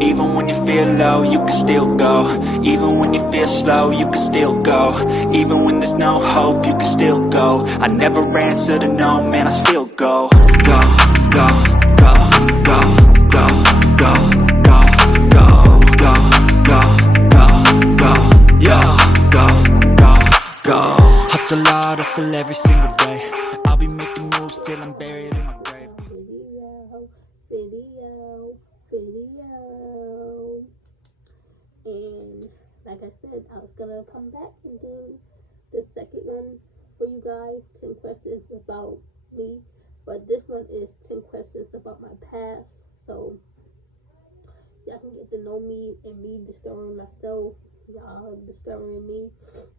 Even when you feel low, you can still go. Even when you feel slow, you can still go. Even when there's no hope, you can still go. I never answer to no, man, I still go. Go, go, go, go, go, go, go, go, go, go, go, go, yo, go, go, go. Hustle hard, hustle every single day. I'll be making moves till I'm buried in my grave. Video. And like I said, I was gonna come back and do the second one for you guys, 10 questions about me, but this one is 10 questions about my past, so y'all can get to know me and me discovering myself, y'all discovering me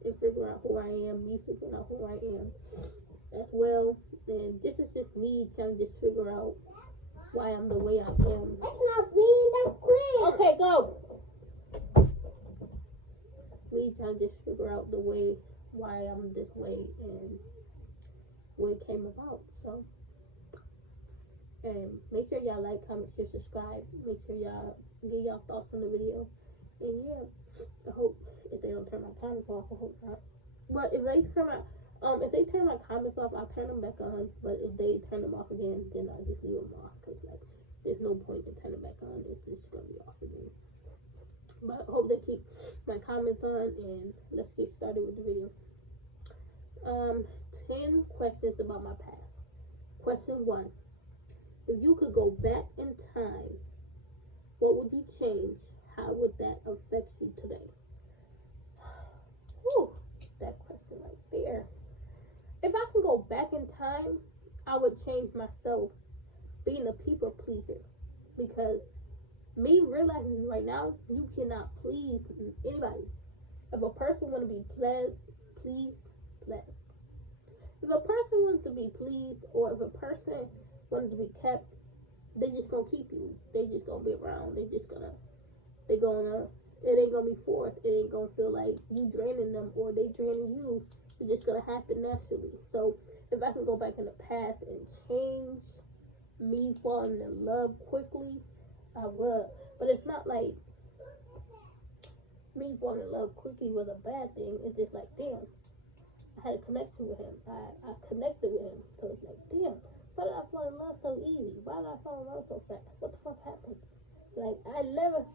and figuring out who I am, me figuring out who I am as well. And this is just me trying to just figure out why I'm the way I am. That's not green, that's green. Okay, go. Me trying to just figure out the way, why I'm this way and what it came about. So, and make sure y'all like, comment, share, subscribe. Make sure y'all get y'all thoughts on the video. And yeah, I hope if they don't turn my comments off, I hope not. But if they turn my comments off, I'll turn them back on. But if they turn them off again, then I'll just leave them off, because like there's no point in turning them back on. It's just gonna be off again. But I hope they keep my comments on, and let's get started with the video. 10 questions about my past. Question 1. If you could go back in time, what would you change? How would that affect you today? Whew, that question right there. If I can go back in time, I would change myself being a people pleaser, because me realizing right now, you cannot please anybody. If a person want to be pleased. If a person wants to be pleased, or if a person wants to be kept, they just gonna keep you. They just gonna be around. It ain't gonna be forced. It ain't gonna feel like you draining them or they draining you. It's just gonna happen naturally. So if I can go back in the past and change me falling in love quickly, I would. But it's not like me falling in love quickly was a bad thing. It's just like, damn, I had a connection with him. I connected with him. So it's like, damn, why did I fall in love so easy? Why did I fall in love so fast? What the fuck happened? Like, I never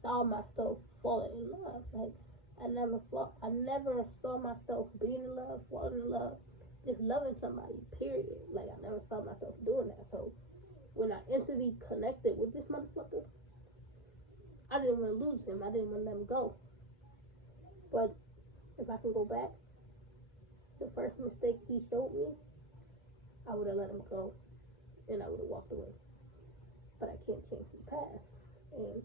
saw myself falling in love. Like, I never saw myself being in love, falling in love, just loving somebody, period. Like, I never saw myself doing that. So when I instantly connected with this motherfucker, I didn't want to lose him. I didn't want to let him go. But if I can go back, the first mistake he showed me, I would have let him go, and I would have walked away. But I can't change the past, and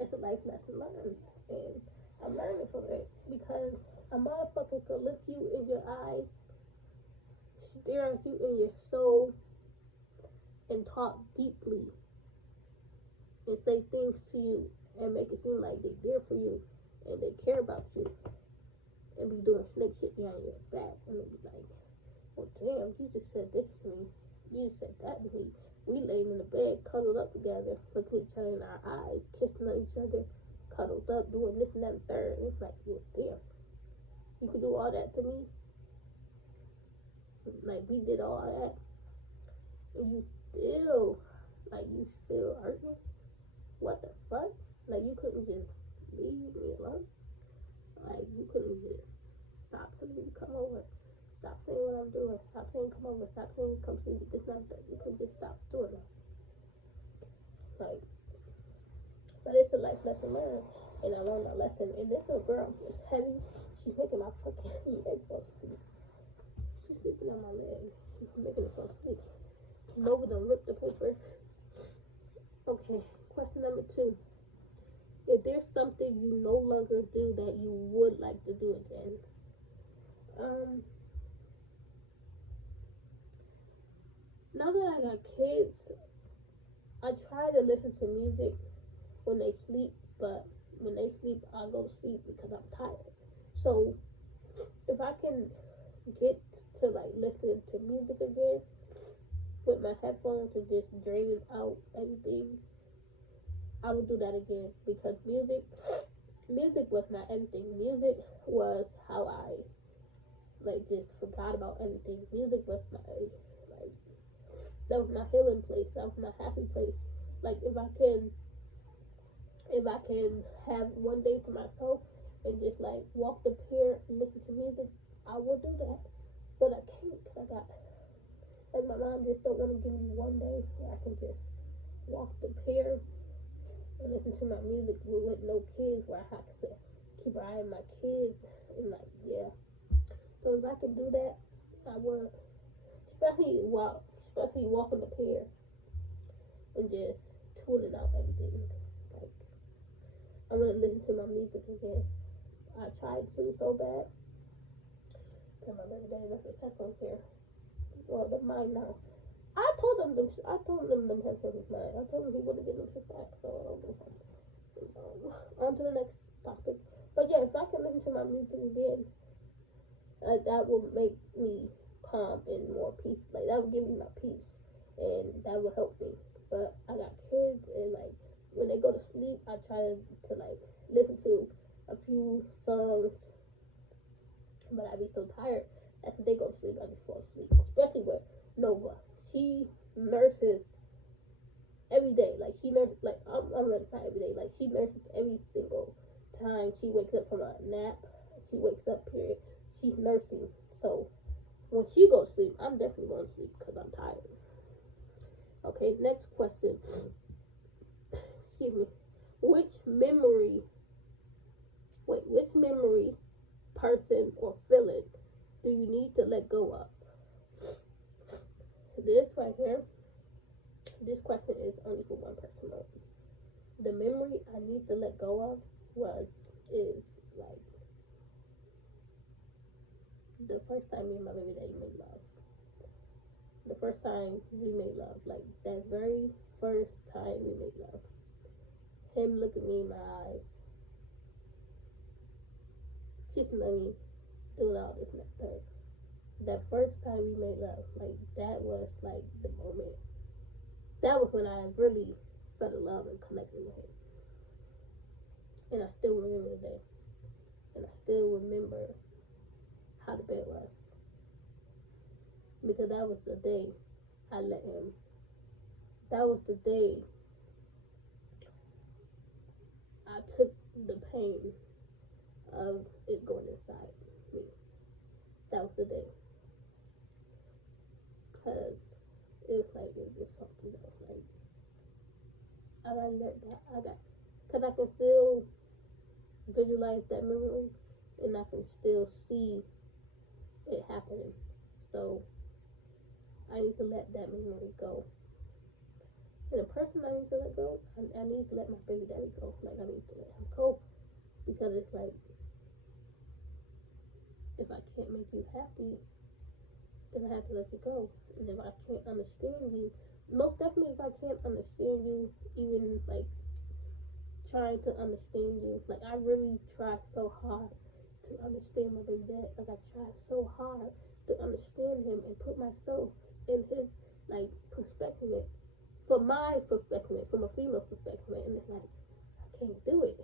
it's a life lesson learned, and I'm learning from it, because a motherfucker could look you in your eyes, stare at you in your soul, and talk deeply, and say things to you, and make it seem like they're there for you, and they care about you, and be doing snake shit behind your back, and they be like, well, damn, you just said this to me, you just said that to me. We laying in the bed, cuddled up together, looking each other in our eyes, kissing on each other, cuddled up, doing this and that and third. And it's like, well, damn, you could do all that to me? Like, we did all that, and you still hurt me? What the fuck? Like, you couldn't just leave me alone? Like, you couldn't just stop telling me to come over? Stop saying what I'm doing. Stop saying come over. Stop saying come see me. This, not that. You could just stop doing that. Like, but it's a life lesson learned, and I learned that lesson. And this little girl is heavy. She's making my fucking leg fall asleep. She's sleeping on my leg. She's making it fall asleep. Both of them ripped the paper. Okay, question number 2. If there's something you no longer do that you would like to do again, now that I got kids, I try to listen to music when they sleep, but when they sleep, I go to sleep because I'm tired. So if I can get to like listen to music again with my headphones and just drain out everything I would do that again because music was my everything. Music was how I like just forgot about everything. Music was my like that was my healing place. That was my happy place. Like if I can have one day to myself and just like walk the pier and listen to music, I would do that. But I can't because I got like my mom just don't want to give me one day where I can just walk the pier and listen to my music with no kids, where I have to keep an eye on my kids and like yeah. So if I can do that, I would, especially walking the pier and just tuning out everything. Like I want to listen to my music again. I tried to so bad. Tell my baby daddy left his headphones here. Well, they're mine now. I told them them headphones was mine. I told him he wouldn't get them shit back, so I don't give a fuck. On to the next topic. But yeah, if I can listen to my music again, that will make me calm and more peace. Like that would give me my peace, and that would help me. But I got kids, and like when they go to sleep, I try to like listen to a few songs. But I be so tired after they go to sleep, I just fall asleep. Especially with Nova, she nurses every day. Like she nurses, like I'm not every day. Like she nurses every single time she wakes up from a nap. She wakes up, period. She's nursing. So when she goes to sleep, I'm definitely going to sleep because I'm tired. Okay, next question. Excuse me. Which memory, person, or feeling do you need to let go of? This right here, this question is only for one person only. The memory I need to let go of is like the first time me and my baby daddy made love. The first time we made love, like that very first time we made love. Him looking me in my eyes, kissing on me, doing all this and that third. That first time we made love, like that was like the moment. That was when I really fell in love and connected with him. And I still remember the day. And I still remember how the bed was. Because that was the day I let him. That was the day I took the pain of it going inside me. That was the day. Because it was like, it was just something that was like, I gotta let that, because I can still visualize that memory and I can still see it happening. So I need to let that memory go. And the person I need to let go, I need to let my baby daddy go. Like I need to let him go, because it's like, if I can't make you happy, then I have to let you go. And if I can't understand you, most definitely if I can't understand you, even like trying to understand you, like I really try so hard to understand my baby dad. Like I try so hard to understand him and put myself in his like perspective, from my perspective, from a female's perspective, and it's like I can't do it.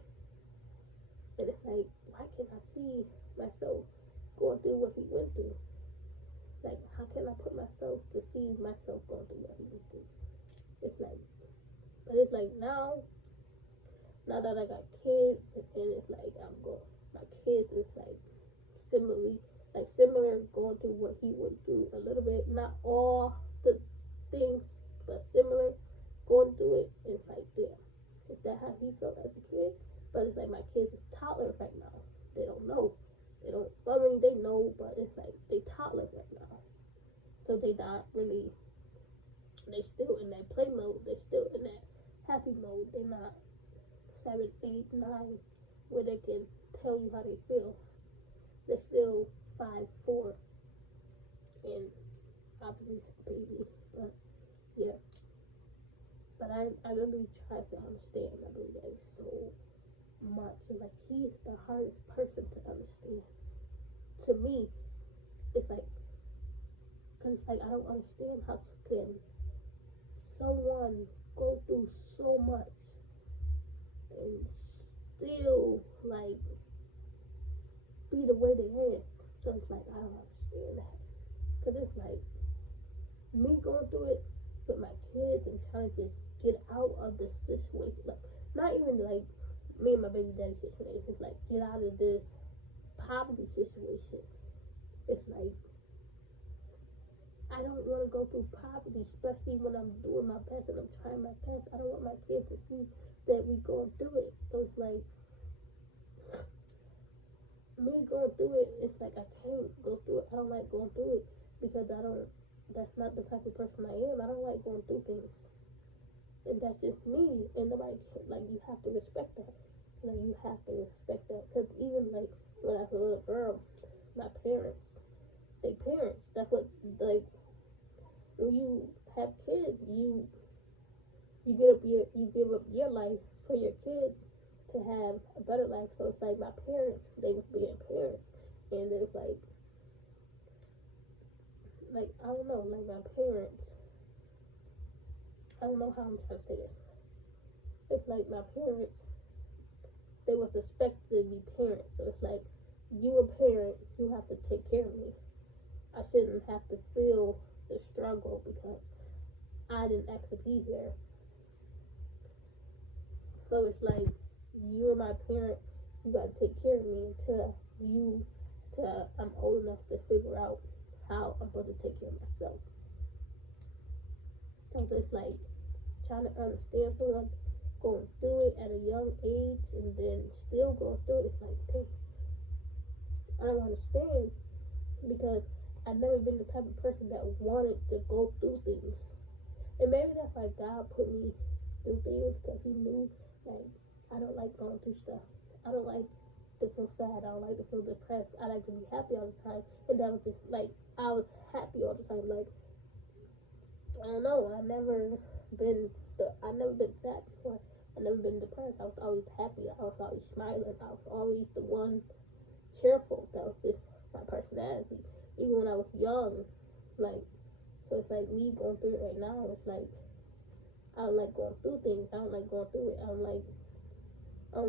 And it's like, why can't I see myself going through what he went through? Like, how can I put myself to see myself going through what he went through? It's like, but it's like now that I got kids, and it's like my kids is like similar going through what he went through a little bit, not all the things, but similar going through it. It's like, damn, is that how he felt as a kid? But it's like my kids is toddlers right now. They don't know. They know, but it's like they toddlers right now. So they not really, they still in that play mode. They still in that happy mode. They're not 7, 8, 9, where they can tell you how they feel. They're still 5, 4, and obviously baby. But yeah. But I really try to understand my baby daddy so much. And like, he's the hardest person to understand. To me, it's like, because it's like, I don't understand how can someone go through so much way they is. So it's like, I don't understand that. Because it's like, me going through it with my kids and trying to just get out of this situation. Like, not even like me and my baby daddy situation. It's like, get out of this poverty situation. It's like, I don't want to go through poverty, especially when I'm doing my best and I'm trying my best. I don't want my kids to see that we going through it. So it's like, me going through it, it's like I can't go through it. I don't like going through it because that's not the type of person I am. I don't like going through things. And that's just me. And nobody can, like, you have to respect that. Like, you have to respect that. Because even, like, when I was a little girl, my parents, that's what, like, when you have kids, you give up your life for your kids to have a better life. So it's like my parents, they was being parents, and it's like I don't know, like my parents, I don't know how I'm trying to say this. It's like my parents, they was expected to be parents. So it's like, you a parent, you have to take care of me. I shouldn't have to feel the struggle because I didn't ask to be here. So it's like, you're my parent, you gotta take care of me until I'm old enough to figure out how I'm supposed to take care of myself. So it's like trying to understand someone going through it at a young age and then still going through it. It's like, dang, I don't understand because I've never been the type of person that wanted to go through things. And maybe that's why God put me through things, because He knew, like, I don't like going through stuff. I don't like to feel sad. I don't like to feel depressed. I like to be happy all the time. And that was just like, I was happy all the time. Like, I don't know. I never been sad before. I never been depressed. I was always happy. I was always smiling. I was always the one cheerful. That was just my personality. Even when I was young, like, so it's like me going through it right now. It's like, I don't like going through things. I don't like going through it. I don't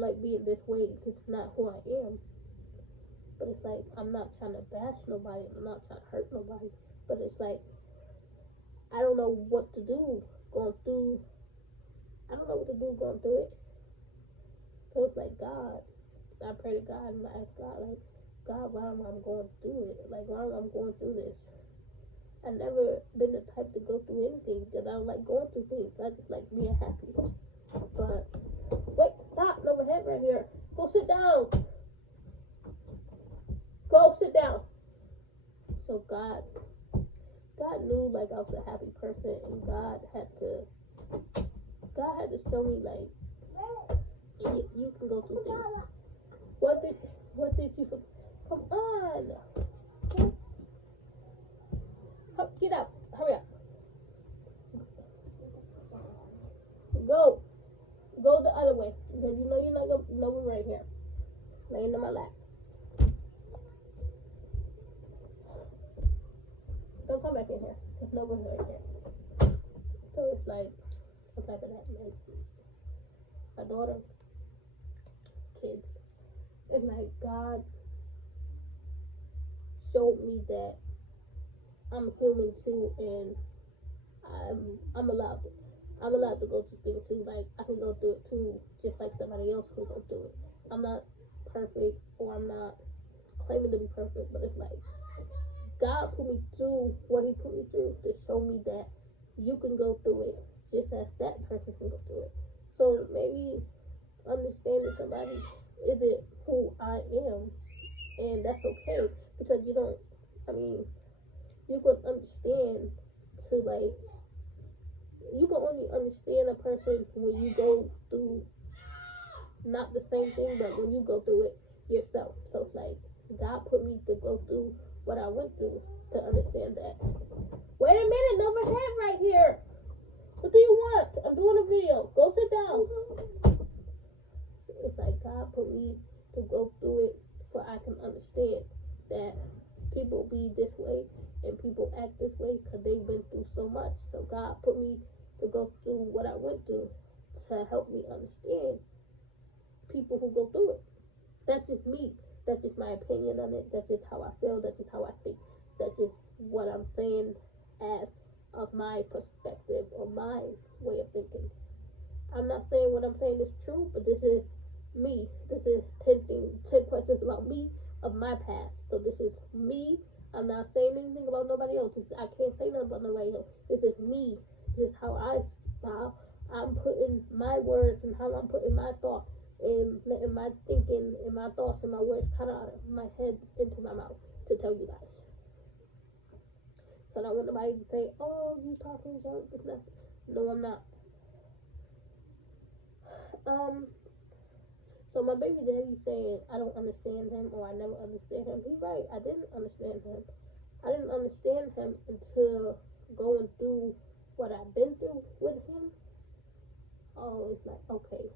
like being this way. It's just not who I am. But it's like, I'm not trying to bash nobody. I'm not trying to hurt nobody. But it's like, I don't know what to do going through. I don't know what to do going through it. So it's like, God, I pray to God and I ask God, like, God, why am I going through it? Like, why am I going through this? I've never been the type to go through anything because I don't like going through things. I just like being happy. But wait, stop, overhead right here. Go sit down. Go sit down. So God knew, like, I was a happy person, and God had to show me, like, you can go through things. What did you forget? Come on. Get up. Hurry up. Go the other way, because you know you're not gonna know we're right here. Laying on my lap. Don't come back in here. There's no one right here. So it's like, I'm type of that, man. My daughter, kids. It's like God showed me that I'm human too, and I'm allowed to go through things too. Like, I can go through it too, just like somebody else can go through it. I'm not perfect, or I'm not claiming to be perfect, but it's like, God put me through what He put me through to show me that you can go through it just as that person can go through it. So maybe understanding somebody isn't who I am, and that's okay, because you can understand to, like, you can only understand a person when you go through not the same thing, but when you go through it yourself. So it's like, God put me to go through what I went through to understand that. Wait a minute, number head right here. What do you want? I'm doing a video. Go sit down. It's like God put me to go through it so I can understand that people be this way and people act this way because they've been through so much. So God put me to go through what I went through to help me understand people who go through it. That's just me. That's just my opinion on it. That's just how I feel. That's just how I think. That's just what I'm saying as of my perspective or my way of thinking. I'm not saying what I'm saying is true, but this is me. This is 10 questions about me of my past. So this is me. I'm not saying anything about nobody else. I can't say nothing about nobody else. This is me. This is how I'm putting my words and how I'm putting my thought and letting my thinking and my thoughts and my words come out of my head into my mouth to tell you guys. So I don't want nobody to say, oh, you talking junk, this nothing. No, I'm not. So my baby daddy saying I don't understand him or I never understand him. He's right. I didn't understand him. I didn't understand him until going through what I've been through with him. Oh, it's like, okay,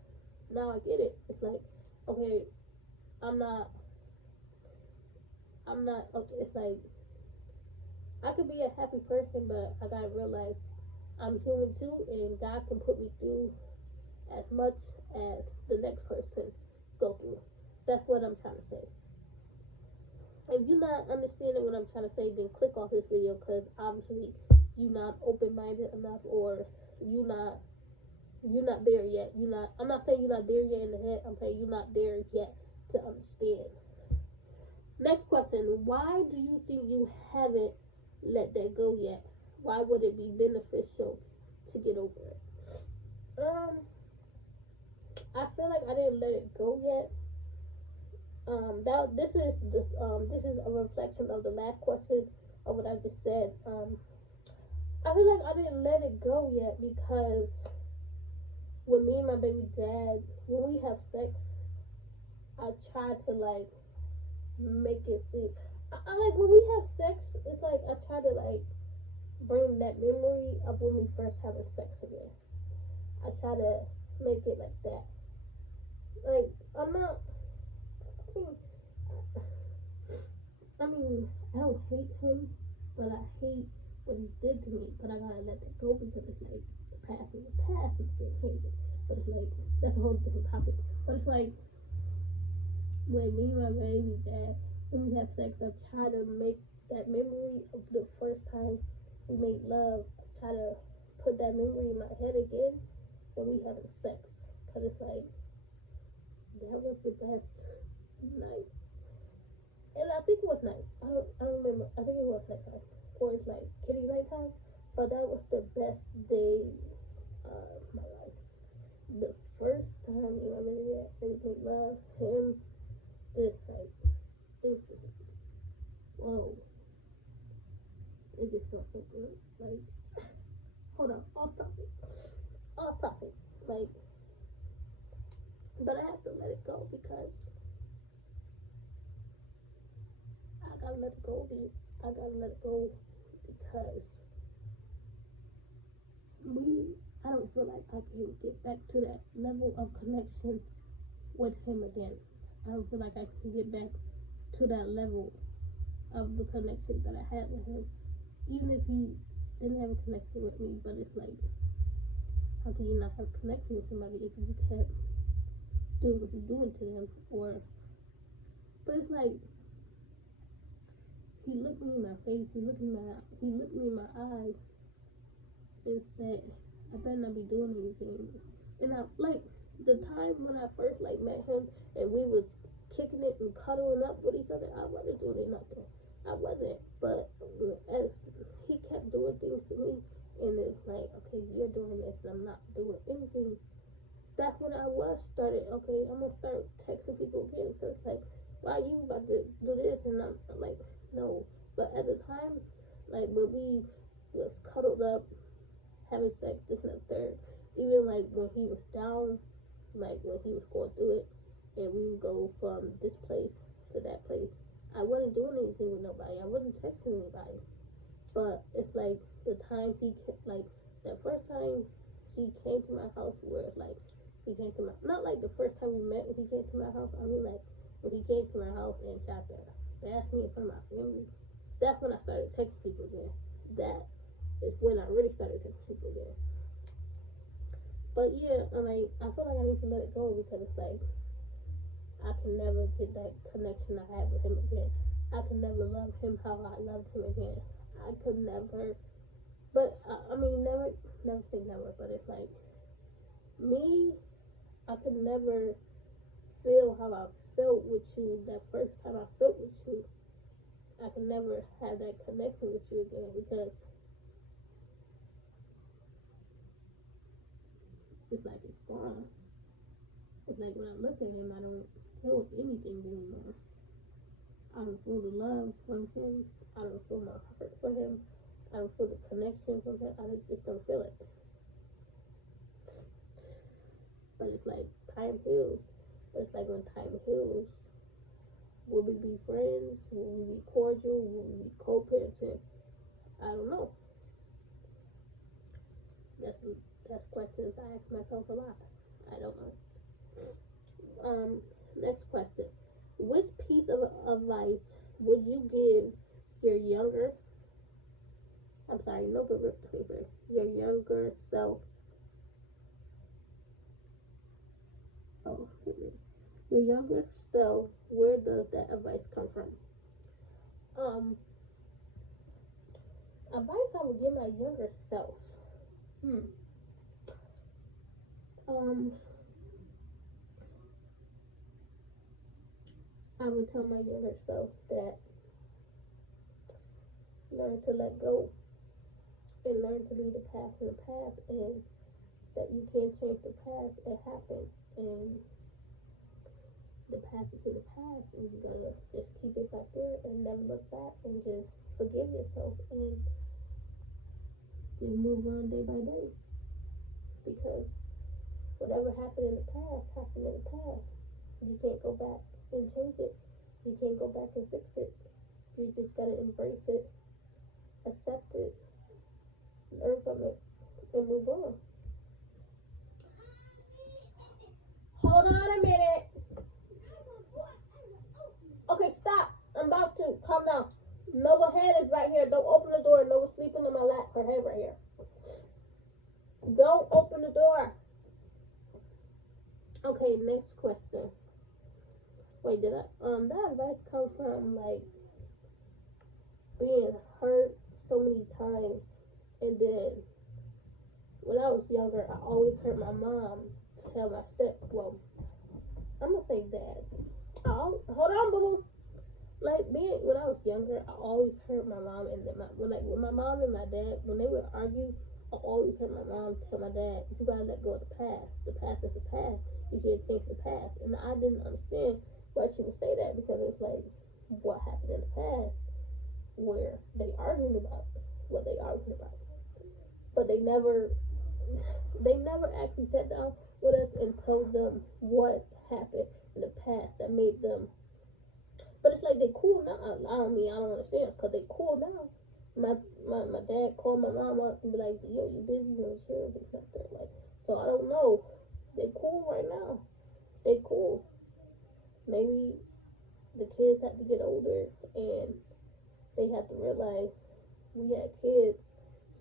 now I get it. It's like, okay, I'm not, okay, it's like, I could be a happy person, but I gotta realize I'm human too, and God can put me through as much as the next person go through. That's what I'm trying to say. If you're not understanding what I'm trying to say, then click off this video, because obviously you're not open-minded enough, or you're not there yet. I'm not saying you're not there yet in the head. I'm saying you're not there yet to understand. Next question. Why do you think you haven't let that go yet? Why would it be beneficial to get over it? I feel like I didn't let it go yet. This is a reflection of the last question of what I just said. I feel like I didn't let it go yet because when me and my baby dad, when we have sex, I try to like make it seem. I like when we have sex. It's like I try to like bring that memory of when we first having sex again. I try to make it like that. Like I'm not. I mean, I don't hate him, but I hate what he did to me. But I gotta let that go because it's like the past is the past. You can't change it. But it's like that's a whole different topic. But it's like when me and my baby dad, when we have sex, I try to make that memory of the first time we made love. I try to put that memory in my head again when we having sex, cause it's like that was the best night. And I think it was night. I don't remember. I think it was nighttime, or it's like kitty nighttime. But that was the best day of my life. The first time you know that we made love, him, this like it was just whoa. It just felt so good. Like hold on, off topic. Like, but I have to let it go because I gotta let it go. Because I don't feel like I can get back to that level of connection with him again. I don't feel like I can get back to that level of the connection that I had with him, even if he didn't have a connection with me. But it's like, how can you not have a connection with somebody if you kept doing what you're doing to them? But it's like, he looked me in my face, he looked me in my eyes and said, I better not be doing anything. And I, like, the time when I first, like, met him and we was kicking it and cuddling up with each other, I wasn't doing nothing. I wasn't. But as he kept doing things to me, and it's like, okay, you're doing this and I'm not doing anything. That's when I started, okay, I'm gonna start texting people again. So it's like, why are you about to do this? And I'm like, no. But at the time, like when we was cuddled up, having sex, this and the third, even like when he was down, like when he was going through it, and we would go from this place to that place, I wasn't doing anything with nobody. I wasn't texting anybody. But it's like the time like that first time he came to my house, where it's like he came to my, not like the first time we met when he came to my house. I mean like when he came to my house and tried to bash me in front of my family. That's when I started texting people again. That is when I really started texting people again. But yeah, I feel like I need to let it go because it's like I can never get that connection I had with him again. I could never love him how I loved him again. I could never, but I mean, never say never, but it's like, me, I could never feel how I felt with you that first time I felt with you. I could never have that connection with you again because it's like it's gone. It's like when I look at him, I don't feel anything anymore. I don't feel the love from him. I don't feel my heart for him. I don't feel the connection from him. I just don't feel it. But it's like time heals. But it's like when time heals, will we be friends? Will we be cordial? Will we be co-parenting? I don't know. That's questions I ask myself a lot. I don't know. Next question. Which piece of advice would you give your younger, your younger self, your younger self, where does that advice come from? Advice I would give my younger self. I would tell my younger self that learn to let go and learn to leave the past in the past, and that you can't change the past. It happened, and the past is in the past, and you gotta just keep it back there and never look back and just forgive yourself and just move on day by day. Because whatever happened in the past happened in the past. You can't go back and change it. You can't go back and fix it. You just gotta embrace it, accept it, learn from it, and move on. Hold on a minute. Okay, stop. I'm about to. Calm down. Nova's head is right here. Don't open the door. Nova's sleeping on my lap. Her head right here. Don't open the door. Okay, next question. Wait, did I? That advice come from like being hurt so many times, and then when I was younger, I always heard my mom tell my I'm gonna say dad. Hold on, boo boo. Like when I was younger, I always heard my mom and then when my mom and my dad, when they would argue, I always heard my mom tell my dad, "You gotta let go of the past. The past is the past. You can't change the past." And I didn't understand why she would say that, because it's like, what happened in the past where they arguing about what they arguing about, but they never actually sat down with us and told them what happened in the past that made them. But it's like they cool now. I don't understand, because they cool now. My dad called my mom up and be like, "Yo, you busy?" And sure, it's not there. Like, so I don't know. They cool right now. They cool. Maybe the kids had to get older and they had to realize we had kids.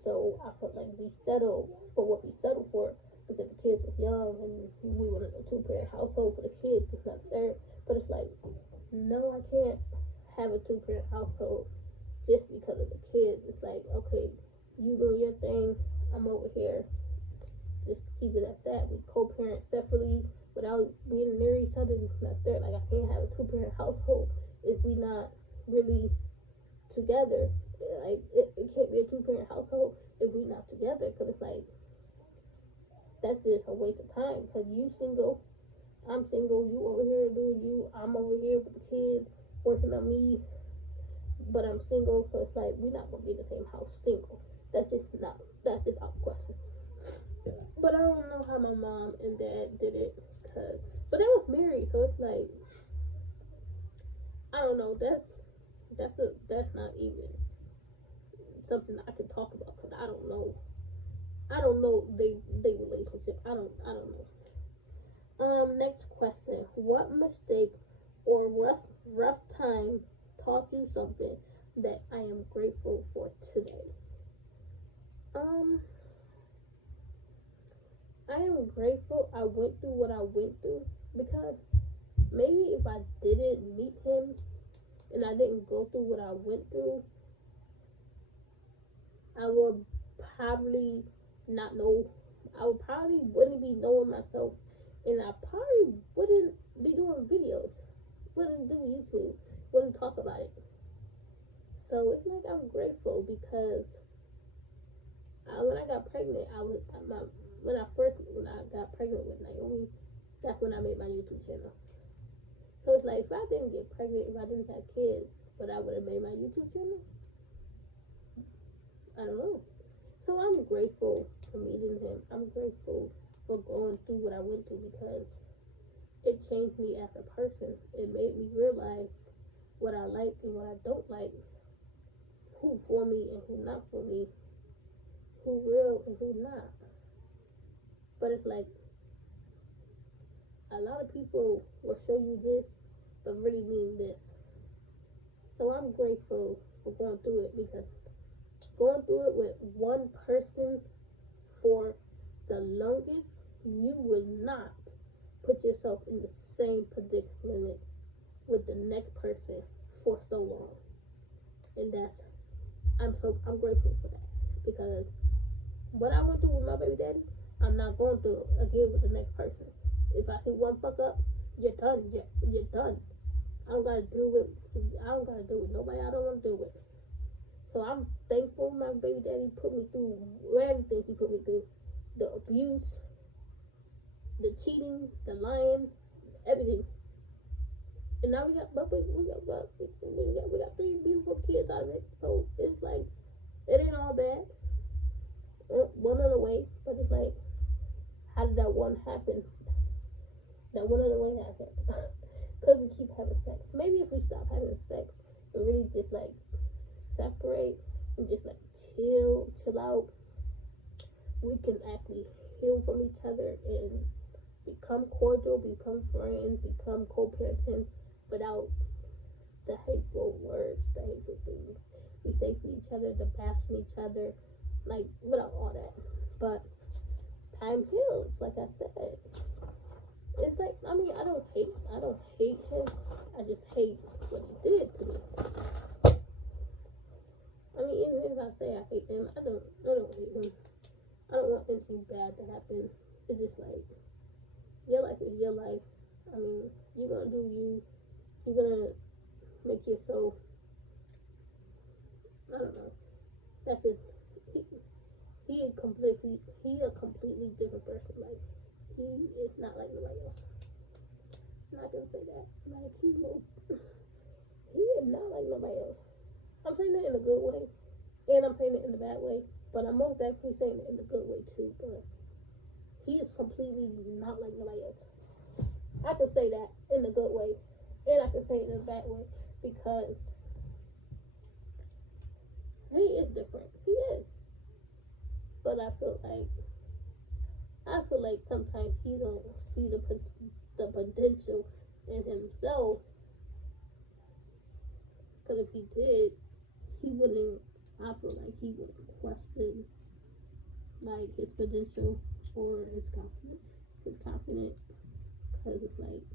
So I felt like we settled for what we settled for, because the kids were young and we wanted a 2-parent household for the kids. It's not there. But it's like, no, I can't have a 2-parent household just because of the kids. It's like, okay, you do your thing, I'm over here. Just keep it at that. We co-parent separately without being near each other. It's not there. Like, I can't have a 2-parent household if we not really together. Like, it can't be a 2-parent household if we not together, because it's like, that's just a waste of time. Because you single, I'm single, you over here doing you, I'm over here with the kids working on me, but I'm single. So it's like, we're not gonna be in the same house single. That's just out of question. But I don't know how my mom and dad did it, but they was married, so it's like, I don't know. That's not even something I can talk about, because I don't know they relationship. I don't know. Next question. What mistake or rough time taught you something that I am grateful for today? I am grateful I went through what I went through, because maybe if I didn't meet him and I didn't go through what I went through, I would probably not know. I would probably wouldn't be knowing myself, and I probably wouldn't be doing videos, wouldn't do YouTube, wouldn't talk about it. So it's like I'm grateful because when I got pregnant, when I got pregnant with Naomi, that's when I made my YouTube channel. So it's like if I didn't get pregnant, if I didn't have kids, but I would have made my YouTube channel. I don't know. So I'm grateful for meeting him. I'm grateful for going through what I went through because it changed me as a person. It made me realize what I like and what I don't like, who for me and who not for me, who real and who not. But it's like a lot of people will show you this, but really mean this. So I'm grateful for going through it because going through it with one person for the longest, you would not put yourself in the same predicament with the next person for so long. And I'm grateful for that because what I went through with my baby daddy, I'm not going through again with the next person. If I see one fuck up, you're done. You're done. I don't gotta deal with nobody I don't want to deal with. So I'm thankful my baby daddy put me through everything he put me through. The abuse, the cheating, the lying, everything. And now we got 3 beautiful kids out of it. So it's like, it ain't all bad. One on the way, but it's like, how did that one happen? That one on the way happened. Because we keep having sex. Maybe if we stop having sex and really just like separate and just like chill out, we can actually heal from each other and become cordial, become friends, become co-parenting without the hateful words, the hateful things we say to each other, the bashing each other, like without all that. But time heals, like I said. It's like, I mean, I don't hate him. I just hate what he did to me. I mean, even if I say I hate him, I don't hate him. I don't want anything bad to happen. It's just like, your life is your life. I mean, you're gonna do you. You're gonna make yourself, I don't know. That's just, he a completely different person. Like, he is not like nobody else. I'm not gonna say that. Like, he is not like nobody else. I'm saying it in a good way, and I'm saying it in a bad way, but I'm most definitely saying it in a good way too. But he is completely not like nobody else. I can say that in a good way, and I can say it in a bad way because he is different. He is. But I feel like sometimes he don't see the potential in himself. Because if he did, I feel like he wouldn't question like his potential or his confidence. Because it's like,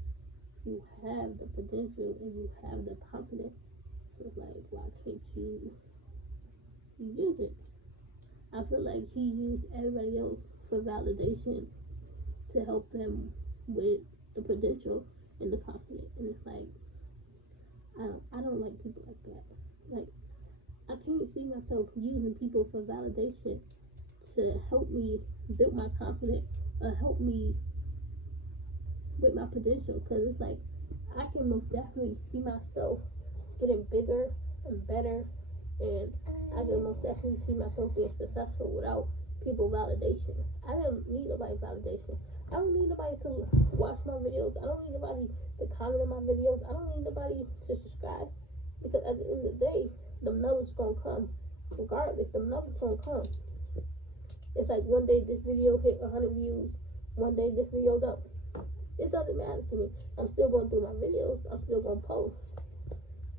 you have the potential and you have the confidence. So it's like, why can't you use it? I feel like he used everybody else for validation to help him with the potential and the confidence. And it's like, I don't like people like that. Like, I can't see myself using people for validation to help me build my confidence or help me with my potential. Because it's like, I can most definitely see myself getting bigger and better, and I can most definitely see myself being successful without people validation. I don't need nobody's validation. I don't need nobody to watch my videos. I don't need nobody to comment on my videos. I don't need nobody to subscribe, because at the end of the day, them numbers gonna come regardless. Them numbers gonna come. It's like, one day this video hit 100 views, one day this video don't. It doesn't matter to me. I'm still going to do my videos. I'm still going to post.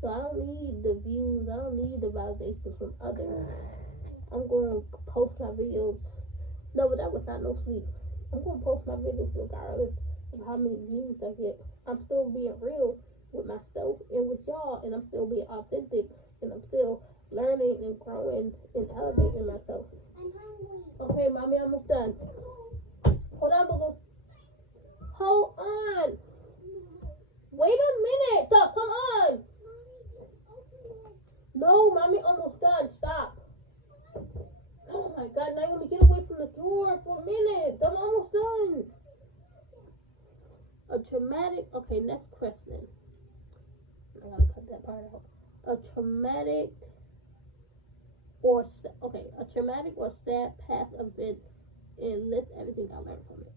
So I don't need the views. I don't need the validation from others. I'm going to post my videos. No, but that was not no sleep. I'm going to post my videos regardless of how many views I get. I'm still being real with myself and with y'all, and I'm still being authentic, and I'm still learning and growing and elevating myself. I'm hungry. Okay, mommy, almost done. Hold on, boo. Hold on. Wait a minute. Stop. Come on. No, mommy, almost done. Stop. Oh my God, Naomi, get away from the door for a minute. I'm almost done. A traumatic. Okay, next question. I gotta cut that part out. A traumatic or sad past event, and list everything I learned from it.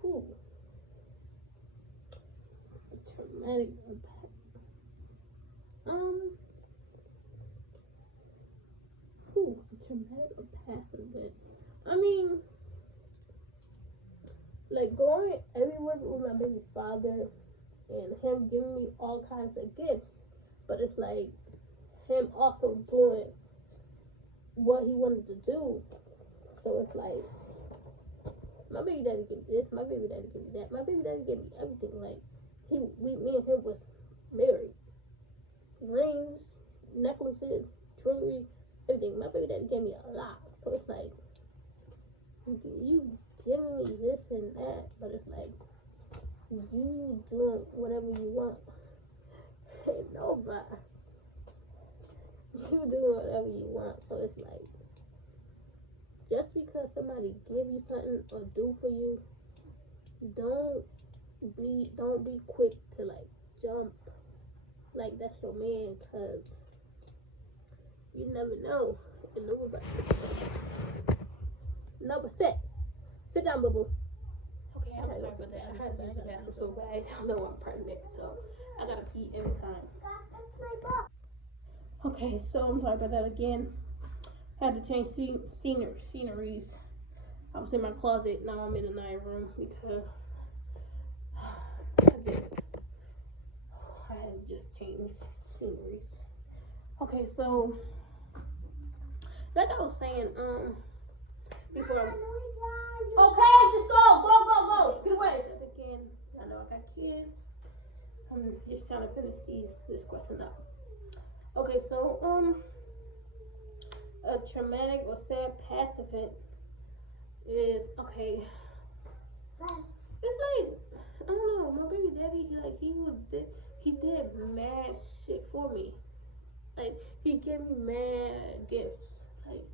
Whew. A traumatic impact. A traumatic past event. I mean, like going everywhere with my baby father and him giving me all kinds of gifts, but it's like him also doing what he wanted to do. So it's like, my baby daddy gave me this, my baby daddy gave me that, my baby daddy gave me everything. Like, me and him was married. Rings, necklaces, jewelry, everything. My baby daddy gave me a lot. So it's like, you giving me this and that, but it's like, you doing whatever you want. No, but you doing whatever you want. So it's like, just because somebody give you something or do for you, don't be quick to like jump like that's your man, cause you never know. No, but sit down, boo boo. Okay, I'm sorry about that. I had to use the bathroom so bad. I know I'm pregnant, so I gotta pee every time. Okay, so I'm sorry about that again. Had to change sceneries. I was in my closet, now I'm in the night room because I had just changed sceneries. Okay, so like I was saying, before okay, just go, get away. Again, I know I got kids. I'm just trying to finish this question up. Okay, so a traumatic or sad past event is okay. It's like, I don't know, my baby daddy, he did mad shit for me. Like, he gave me mad gifts, like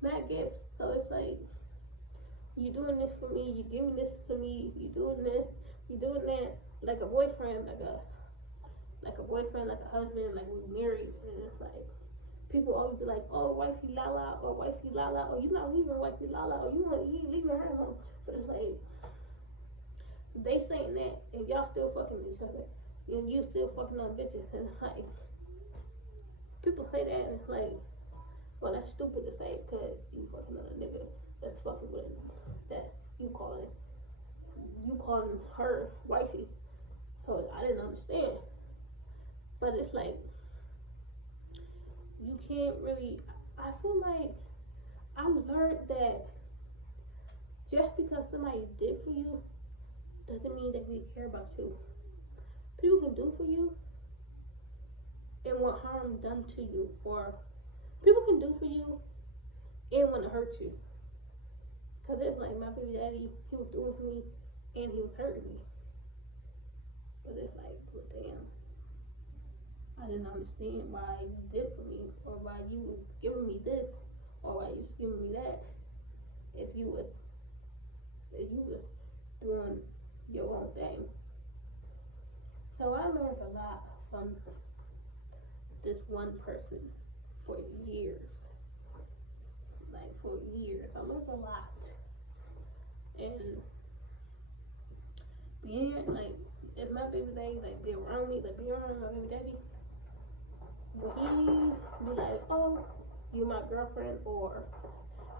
mad gifts. So it's like, you doing this for me, you giving this to me, you doing this, you doing that, like a boyfriend, like a husband, like we married, and it's like, people always be like, oh, wifey lala, or you not leaving wifey lala, or you ain't leaving her alone. But it's like, they saying that, and y'all still fucking each other, and you still fucking on bitches, and it's like, people say that, and it's like, well, that's stupid to say, cause you fucking on a nigga that's fucking with that you calling her wifey. So I didn't understand, but it's like, you can't really, I feel like I learned that just because somebody did for you doesn't mean that we care about you. People can do for you and want harm done to you, or people can do for you and want to hurt you. Cause it's like, my baby daddy, he was doing for me and he was hurting me. But it's like, well, damn, I didn't understand why you did for me, or why you was giving me this, or why you was giving me that, if you was doing your own thing. So I learned a lot from this one person for years. Like, for years, I learned a lot. And being like, if my baby daddy like be around me, like be around my baby daddy, when he be like, oh, you my girlfriend, or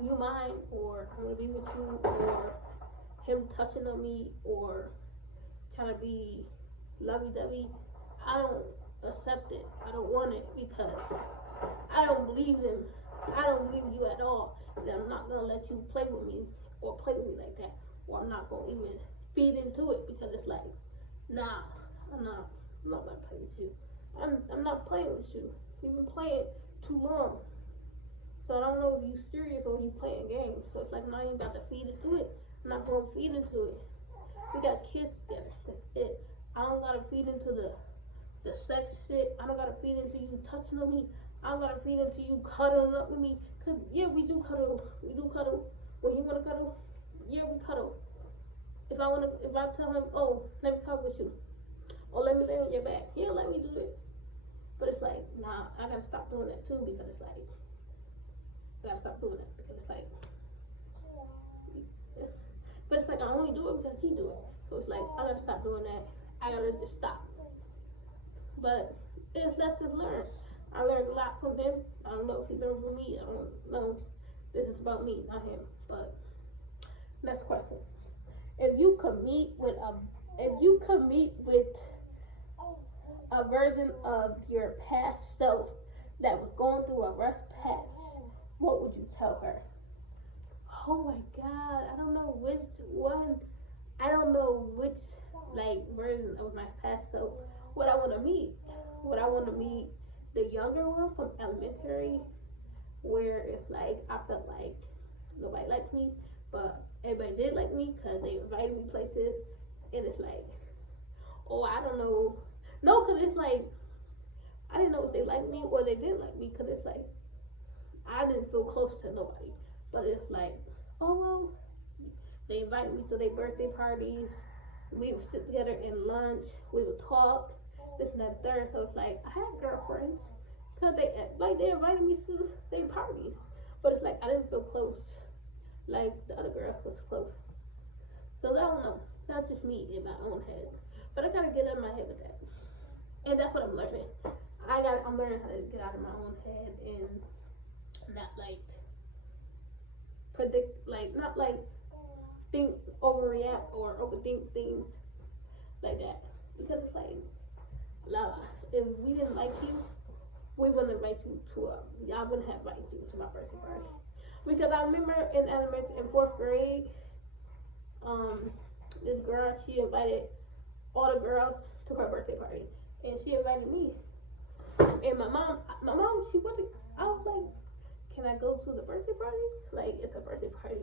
you mine, or I'm gonna be with you, or him touching on me, or trying to be lovey-dovey, I don't accept it. I don't want it, because I don't believe you at all. And I'm not gonna let you play with me, or play with me like that, or I'm not gonna even feed into it because it's like, nah, I'm not gonna play with you. I'm not playing with you. You've been playing too long. So I don't know if you serious or if you playing games. So it's like now you got to feed into it. I'm not gonna feed into it. We got kids together. That's it. I don't gotta feed into the sex shit. I don't gotta feed into you touching on me. I don't gotta feed into you cuddling up with me. Cause yeah, we do cuddle. We do cuddle. When he wanna cuddle, yeah, we cuddle. If I tell him, oh, let me cuddle with you, or let me lay on your back, yeah, let me do it. But it's like, nah, I gotta stop doing that too because it's like, I gotta stop doing that because it's like, but it's like I only do it because he do it. So it's like I gotta stop doing that. I gotta just stop. But it's lessons learned. I learned a lot from him. I don't know if he learned from me. I don't know. This is about me, not him. But next question. If you could meet with a version of your past self that was going through a rough patch, what would you tell her? Oh my God, I don't know which one. I don't know which version of my past self what I want to meet. Would I want to meet the younger one from elementary, where it's like I felt like nobody liked me, but everybody did like me because they invited me places, and it's like, oh, I don't know. No, because it's like I didn't know if they liked me or they didn't like me, because it's like I didn't feel close to nobody. But it's like, oh well, they invited me to their birthday parties. We would sit together in lunch. We would talk, this and that third. So it's like I had girlfriends because they invited me to their parties. But it's like I didn't feel close like the other girls was close. So I don't know. That's just me in my own head. But I gotta get out of my head with that. And that's what I'm learning. I'm learning how to get out of my own head and not predict, not think, overreact or overthink things like that. Because it's like, Lala, if we didn't like you, we wouldn't invite you y'all wouldn't have invited you to my birthday party. Because I remember in elementary, in 4th grade, this girl, she invited all the girls to her birthday party. And she invited me. And my mom, she wasn't, I was like, can I go to the birthday party? Like, it's a birthday party.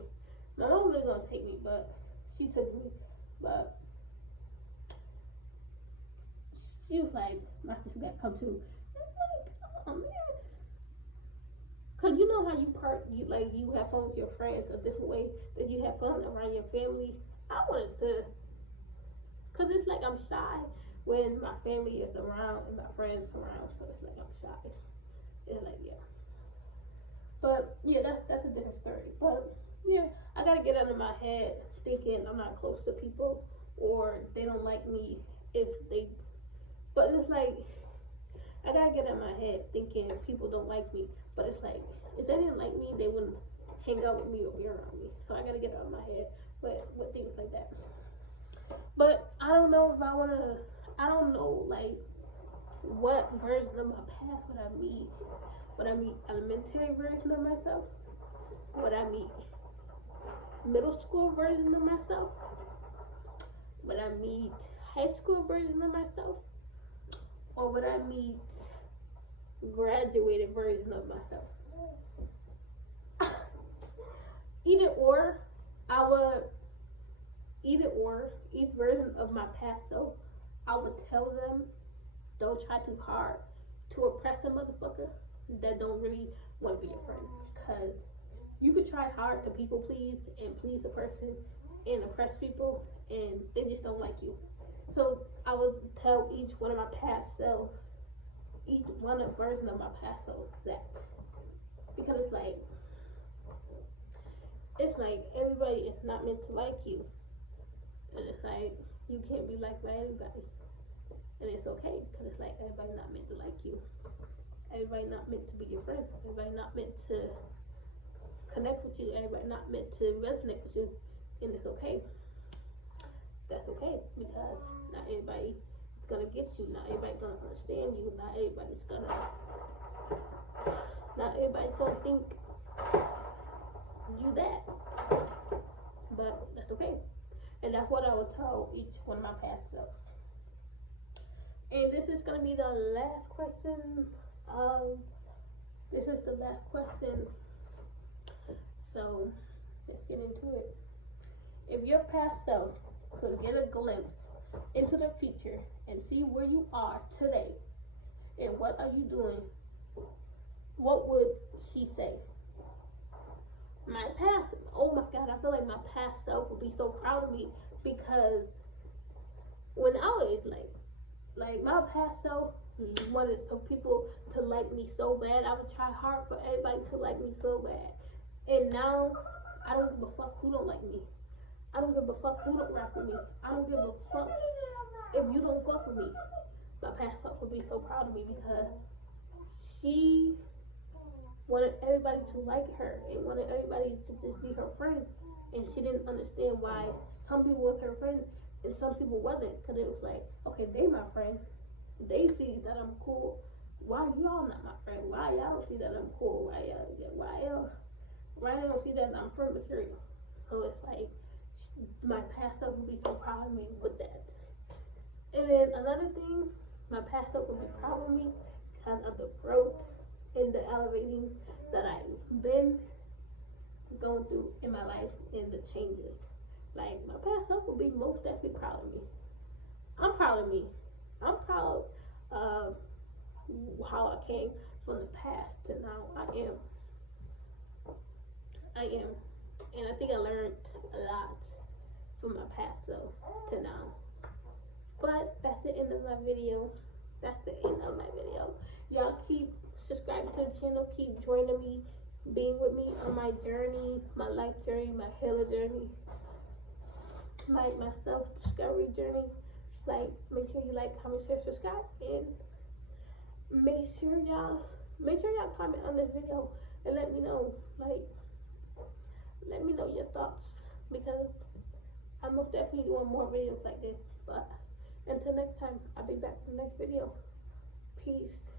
My mom was gonna take me, but she took me. But she was like, my sister got to come too. And I'm like, oh man. Cause you know how you have fun with your friends a different way that you have fun around your family. I wanted to, cause it's like I'm shy when my family is around and my friends around, so it's like I'm shy. It's like, yeah. But yeah, that's a different story. But yeah, I gotta get out of my head thinking I'm not close to people or they don't like me but it's like I gotta get out of my head thinking people don't like me. But it's like if they didn't like me, they wouldn't hang out with me or be around me. So I gotta get out of my head with things like that. But I don't know if I don't know what version of my past would I meet. Would I meet elementary version of myself? Would I meet middle school version of myself? Would I meet high school version of myself? Or would I meet graduated version of myself? Each version of my past self, I would tell them, don't try too hard to impress a motherfucker that don't really want to be your friend. Because you could try hard to people please and please a person and impress people, and they just don't like you. So I would tell each one of my past selves, each one of version of my past selves that. Because it's like everybody is not meant to like you. And it's like you can't be liked by everybody. And it's okay, because it's like everybody not meant to like you. Everybody not meant to be your friend. Everybody not meant to connect with you. Everybody not meant to resonate with you. And it's okay. That's okay, because not everybody is gonna get you. Not everybody gonna understand you. Not everybody's gonna think you that. but that's okay. And that's what I would tell each one of my past selves. And this is gonna be the last question. This is the last question. So let's get into it. If your past self could get a glimpse into the future and see where you are today and what are you doing, what would she say? My past, oh my God, I feel like my past self would be so proud of me, because when I was like my past self wanted some people to like me so bad. I would try hard for everybody to like me so bad. And now I don't give a fuck who don't like me. I don't give a fuck who don't rock with me. I don't give a fuck if you don't fuck with me. My past self would be so proud of me, because she wanted everybody to like her and wanted everybody to just be her friend. And she didn't understand why some people was her friend and some people wasn't, because it was like, okay, they my friend. They see that I'm cool. Why y'all not my friend? Why y'all don't see that I'm cool? Why they don't see that I'm friend material? So it's like, my past self would be so proud of me with that. And then another thing, my past self would be proud of me because of the growth and the elevating that I've been going through in my life and the changes. Like, my past self would be most definitely proud of me. I'm proud of me. I'm proud of how I came from the past to now. I am. And I think I learned a lot from my past self to now. But that's the end of my video. Y'all keep subscribing to the channel. Keep joining me, being with me on my journey, my life journey, my healer journey, my self-discovery journey. Like, make sure you like, comment, share, subscribe, and make sure y'all comment on this video and let me know your thoughts, because I'm most definitely doing more videos like this. But until next time, I'll be back in the next video. Peace.